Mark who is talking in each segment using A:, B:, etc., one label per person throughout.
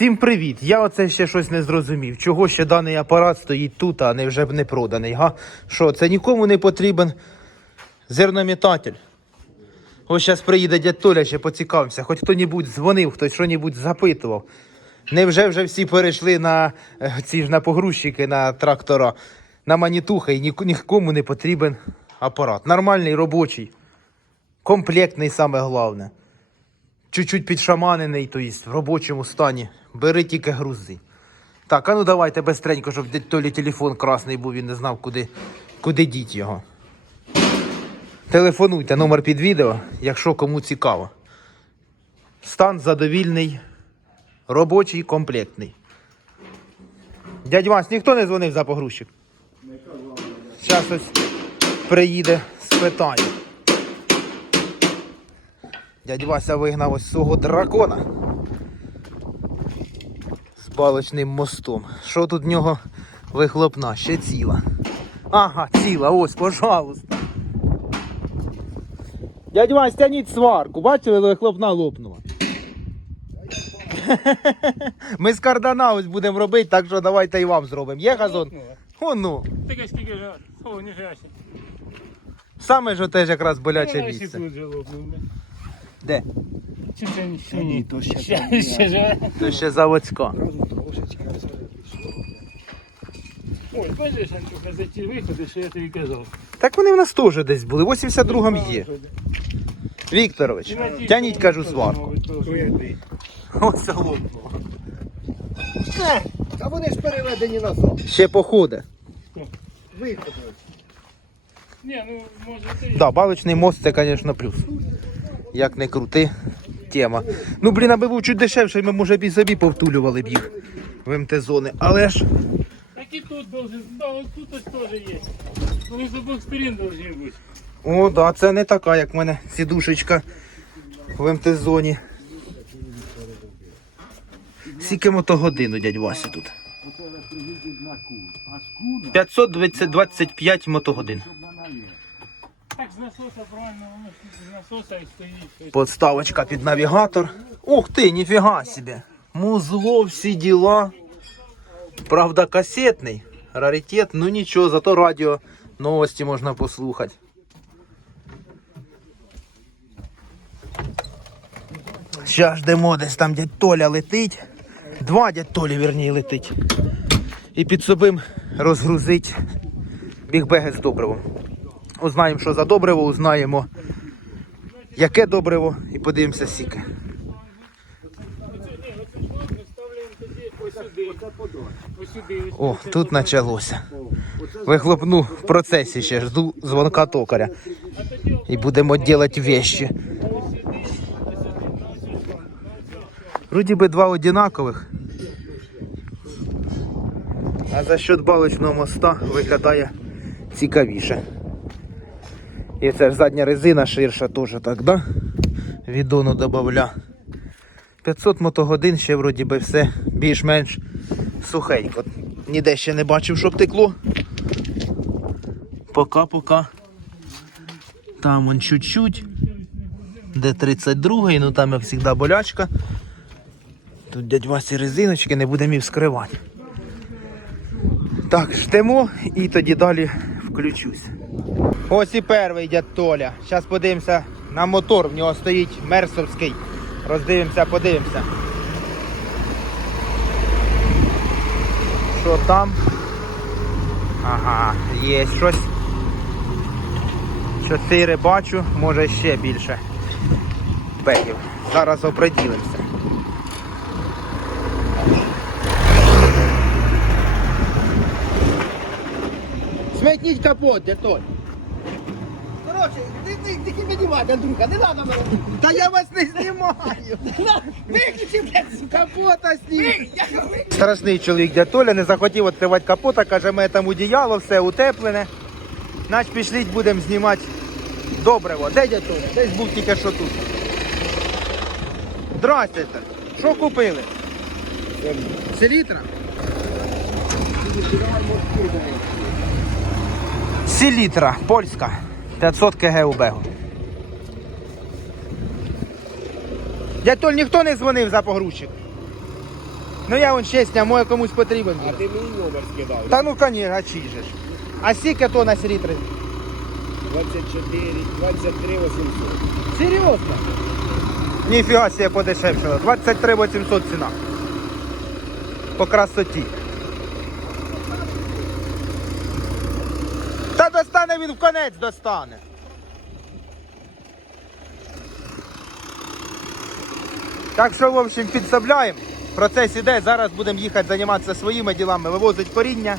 A: Всім привіт! Я оце ще щось не зрозумів. Чого ще даний апарат стоїть тут, а не вже не проданий? Га? Що, це нікому не потрібен зернометатель? Ось зараз приїде дядь Толя, ще поцікавився. Хоч хто-небудь дзвонив, хтось що-небудь запитував. Невже вже всі перейшли на е, ці ж на погрузчики, на трактора, на манітухи, і нікому не потрібен апарат. Нормальний, робочий, комплектний саме головне чуть-чуть підшаманений, то есть в робочому стані. Бери тільки грузи. Так, а ну давайте бистренько, щоб Толі телефон красний був, він не знав, куди, куди діть його. Телефонуйте, номер під відео, якщо кому цікаво. Стан задовільний, робочий, комплектний. Дядь Вась, ніхто не дзвонив за погрузчик? Зараз ось приїде, спитає. Дядь Вася вигнав ось свого дракона з балочним мостом. Що тут в нього вихлопна? Ще ціла. Ага, ціла, ось, пожалуйста. Дядь Вась, тяніть сварку, бачили, вихлопна лопнула. Ми з кардана ось будемо робити, так що давайте і вам зробимо. Є газон? О, ну.
B: Таке ніфіга себе.
A: Саме ж теж якраз боляче місце. Де?
B: Чи це ні?
C: Та ні, то ще
B: живе.
A: То ще заводська.
C: Разом трошечки а це пішло.
B: Ой, бачиш, Андрюха, за ті виходи, що я тобі казав.
A: Так вони в нас теж десь були. В 82-му є. Вікторович, тяніть, кажу, сварку. Ось лопнуло.
C: Та вони ж переведені назад.
A: Ще походи.
C: Виходили.
B: Ні, ну, може ти.
A: Да, балочний мост це, звісно, плюс. Як не крути, тема. Ну, блін, аби був чуть дешевший, ми, може, б і собі повтулювали б їх в МТ-зони. Але ж,
B: Так і тут должен, да, от тут ось теж є. Вони з обох сторін должны бути.
A: о, да, це не така, як в мене сідушечка в МТ-зоні. Скільки мотогодину, дядь Вася тут? 525 мотогодин.
B: Так з насоса правильно, з насоса і стоїть.
A: Подставочка під навігатор. Ух ти, ніфіга собі. Музло, всі діла. Правда, касетний. Раритет, ну нічого, зато радіо новості можна послухати. Щас ждемо, десь там дядь Толя летить. Два дядь Толі, вірні, летить. І під собим розгрузить бігбеги з добривом. Узнаємо, що за добриво, узнаємо, яке добриво, і подивимося сіки. О, тут почалося. Вихлопну в процесі ще жду дзвонка токаря. І будемо робити вещи. Вроді би два одинакових. А за счет балочного моста виглядає цікавіше. І це ж задня резина ширша теж так, да? Відону додавля. 500 мотогодин ще вроді би все більш-менш сухенько. Ніде ще не бачив, щоб текло. Пока-пока. Там он чуть-чуть. Де 32 ну там як завжди болячка. Тут дядь Васі резиночки, не будемо їх вскривати. Так, ждемо і тоді далі включусь. Ось і перший дядь Толя. Зараз подивимося на мотор, в нього стоїть мерсовський. Роздивимося, подивимося. Що там? Ага, є щось. Чотири бачу, може ще більше. Бегів. Зараз оприділимося. Сметніть капот, де той.
C: Коротше, тільки піднімати, Андрюха, не треба мене.
A: Та я вас не знімаю.
C: Виключи, блядь,
A: Капота
C: говорю.
A: Страшний чоловік дядь Толя не захотів відкривати капота, каже, ми там одіяло, все утеплене. Нач пішліть, будемо знімати добриво. Де дядь Толя? Десь був тільки що тут. Здрасте. Що купили? Селітра? Селітра, польська. 500 кг у бегу. Дядь Толь, ніхто не дзвонив за погрузчик? Ну я вон чесня, моє комусь потрібен.
D: А ти мені номер скидав.
A: Та ну конечно, а чий же ж. А скільки то на селітри?
D: 24, 23 800.
A: Серйозно? Ніфіга себе подешевшало. 23 800 ціна. По красоті. Та достане він в конець достане. Так що, в общем, підсобляємо. Процес іде. Зараз будемо їхати займатися своїми ділами, вивозити коріння,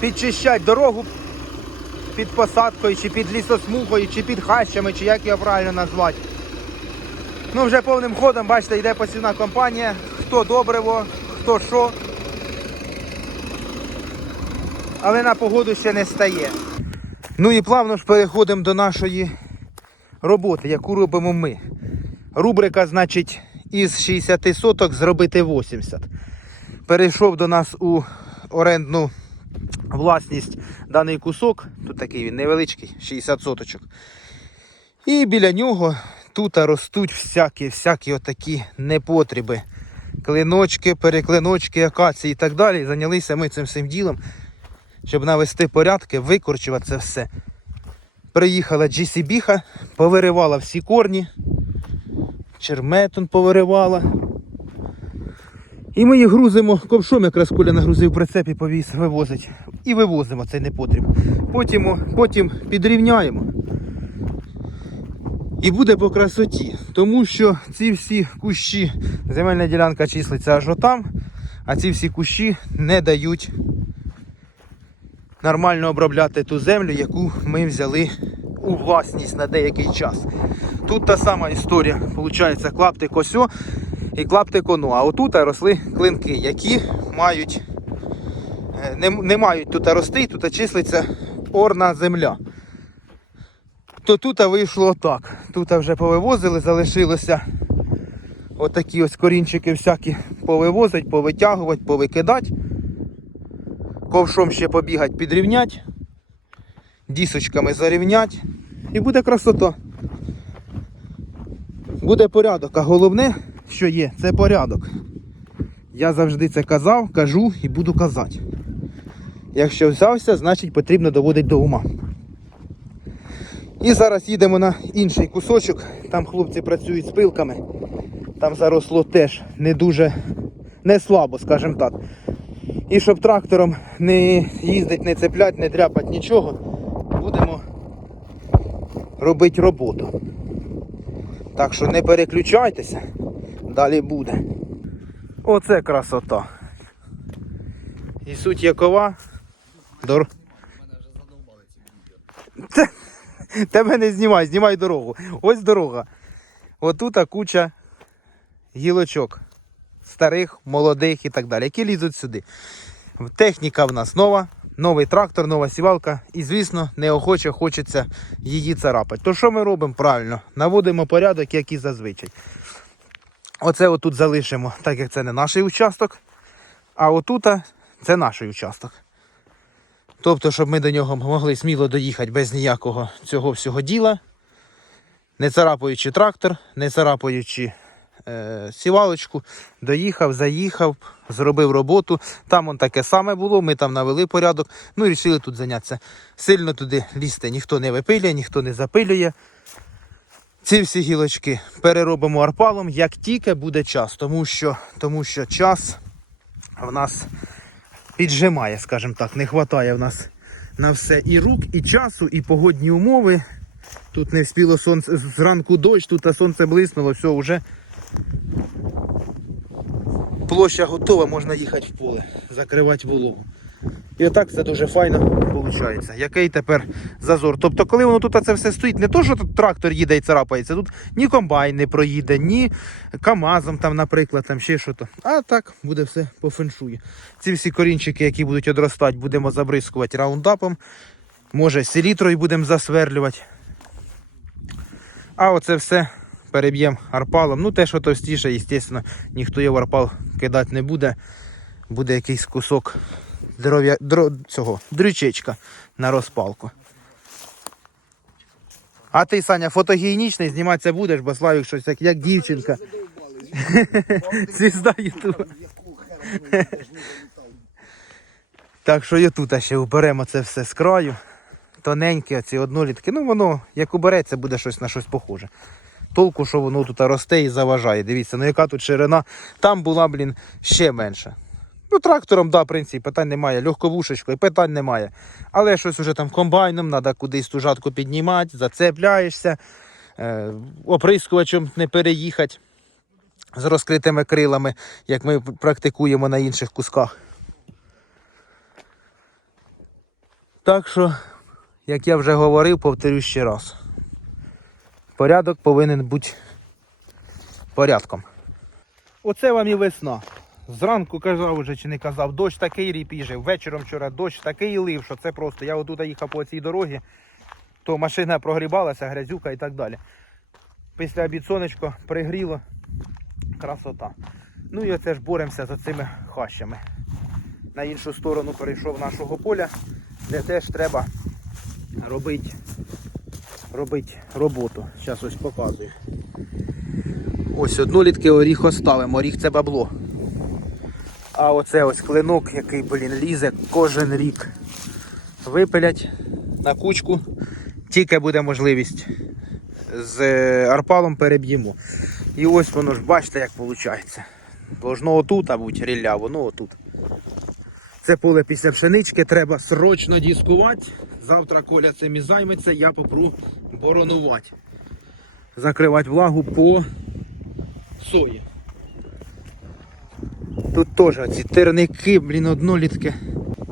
A: підчищати дорогу під посадкою, чи під лісосмугою, чи під хащами, чи як його правильно назвати. Ну, вже повним ходом, бачите, йде посівна компанія, хто добриво, хто що. Але на погоду ще не стає. Ну і плавно ж переходимо до нашої роботи, яку робимо ми. Рубрика, значить, із 60 соток зробити 80. Перейшов до нас у орендну власність даний кусок. Тут такий він невеличкий, 60 соточок. І біля нього тут ростуть всякі, всякі отакі непотреби. Клиночки, переклиночки, акації і так далі. Зайнялися ми цим всім ділом, щоб навести порядки, викорчувати це все. Приїхала GCB, повиривала всі корні, черметон повиривала. І ми їх грузимо, ковшом якраз куля нагрузив прицеп і повіз, вивозить. І вивозимо цей непотріб. Потім, потім підрівняємо. І буде по красоті. Тому що ці всі кущі, земельна ділянка числиться аж отам, а ці всі кущі не дають нормально обробляти ту землю, яку ми взяли у власність на деякий час. Тут та сама історія. Получається клаптик осьо і клаптик оно. А отут росли клинки, які мають, е, не, не мають тут рости, тут числиться орна земля. То тут вийшло так. Тут вже повивозили, залишилося отакі ось корінчики всякі повивозить, повитягувати, повикидати. Ковшом ще побігати, підрівнять, дісочками зарівнять і буде красота. Буде порядок, а головне, що є, це порядок. Я завжди це казав, кажу і буду казати. Якщо взявся, значить потрібно доводити до ума. І зараз їдемо на інший кусочок. Там хлопці працюють з пилками. Там заросло теж не дуже не слабо, скажімо так. І щоб трактором не їздить, не цеплять, не дряпать нічого, будемо робити роботу. Так що не переключайтеся, далі буде. Оце красота. І суть якова. Дор... Те- Тебе не знімай, знімай дорогу. Ось дорога. Отут куча гілочок. Старих, молодих і так далі, які лізуть сюди. Техніка в нас нова, новий трактор, нова сівалка. І, звісно, неохоче хочеться її царапати. То що ми робимо правильно? Наводимо порядок, як і зазвичай. Оце отут залишимо, так як це не наш участок. А отута це наш участок. Тобто, щоб ми до нього могли сміло доїхати без ніякого цього всього діла, не царапаючи трактор, не царапаючи сівалочку, доїхав, заїхав, зробив роботу. Там он таке саме було, ми там навели порядок, ну і вирішили тут зайнятися. Сильно туди лізти ніхто не випилює, ніхто не запилює. Ці всі гілочки переробимо арпалом, як тільки буде час, тому що, тому що час в нас піджимає, скажімо так, не вистачає в нас на все і рук, і часу, і погодні умови. Тут не вспіло сонце зранку дощ, тут а сонце блиснуло, все вже площа готова, можна їхати в поле, закривати вологу. І отак це дуже файно виходить. Який тепер зазор? Тобто, коли воно тут це все стоїть, не то, що тут трактор їде і царапається, тут ні комбайн не проїде, ні КАМАЗом, там, наприклад, там ще що то. А так буде все по феншую. Ці всі корінчики, які будуть одростати, будемо забризкувати раундапом. Може, селітрою будемо засверлювати. А оце все переб'ємо арпалом. Ну, те, що товстіше, звісно, ніхто його в арпал кидати не буде. Буде якийсь кусок дров'я, дро, цього, дрючечка на розпалку. А ти, Саня, фотогенічний, зніматися будеш, бо Славік щось як, як дівчинка. Звізда Ютуба. Так що і тут ще уберемо це все з краю. Тоненькі, ці однолітки. Ну воно, як убереться, буде щось на щось похоже. Толку, що воно тут росте і заважає. Дивіться, ну яка тут ширина. Там була, блін, ще менша. Ну, трактором, да, в принципі, питань немає. Легковушечкою, питань немає. Але щось уже там комбайном, треба кудись ту жатку піднімати, зацепляєшся, е, оприскувачем не переїхати з розкритими крилами, як ми практикуємо на інших кусках. Так що, як я вже говорив, повторю ще раз. Порядок повинен бути порядком. Оце вам і весна. Зранку казав вже чи не казав, дощ такий ріпіжив. Вечором вчора дощ такий лив, що це просто. Я отут їхав по цій дорозі, то машина прогрібалася, грязюка і так далі. Після обід сонечко пригріло. Красота. Ну і оце ж боремося з цими хащами. На іншу сторону перейшов нашого поля, де теж треба робити робити роботу. Зараз ось показую. Ось однолітки оріх оставимо, оріх це бабло. А оце ось клинок, який, блін, лізе кожен рік. Випилять на кучку. Тільки буде можливість з е, арпалом переб'ємо. І ось воно ж бачите, як виходить. Должно отут, а будь рілля, воно отут. Це поле після пшенички треба срочно дискувати. Завтра Коля цим і займеться, я попру боронувати. Закривати влагу по сої. Тут теж ці терники, блін, однолітки.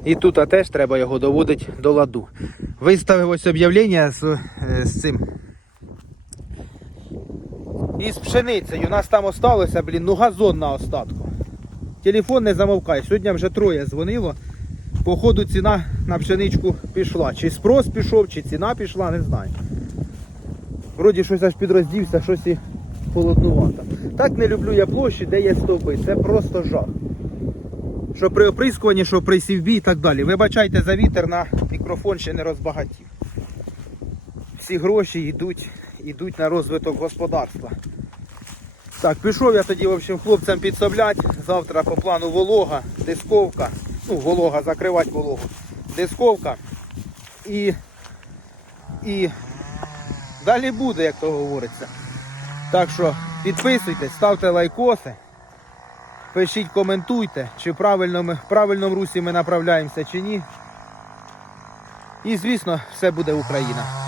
A: І тут а теж треба його доводити до ладу. Виставив ось об'явлення з, е, з цим. Із пшеницею. У нас там осталося, блін, ну газон на остатку. Телефон не замовкає. Сьогодні вже троє дзвонило. Походу ціна на пшеничку пішла. Чи спрос пішов, чи ціна пішла, не знаю. Вроді щось аж підроздівся, щось і холоднувато. Так не люблю я площі, де є стовби. Це просто жах. Що при оприскуванні, що при сівбі і так далі. Вибачайте за вітер на мікрофон ще не розбагатів. Всі гроші йдуть, йдуть на розвиток господарства. Так, пішов я тоді в общем, хлопцям підсоблять. Завтра по плану волога, дисковка. Ну, волога, закривати вологу. Дисковка. І, і далі буде, як то говориться. Так що підписуйтесь, ставте лайкоси, пишіть, коментуйте, чи правильно ми, в правильному русі ми направляємося чи ні. І звісно, все буде Україна.